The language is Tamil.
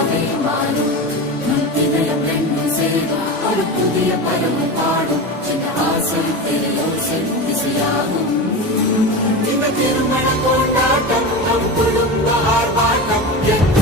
வாழ்வாகவே மாறும். நம் இதயம் ரெண்டும் சேரும் ஒரு புதிய பறவை பாடும். சின்ன ஆசை பெரியோசை திசையாகும். திருமண கொண்டாட்டம் நம் குடும்ப ஆர்ப்பாட்டம்.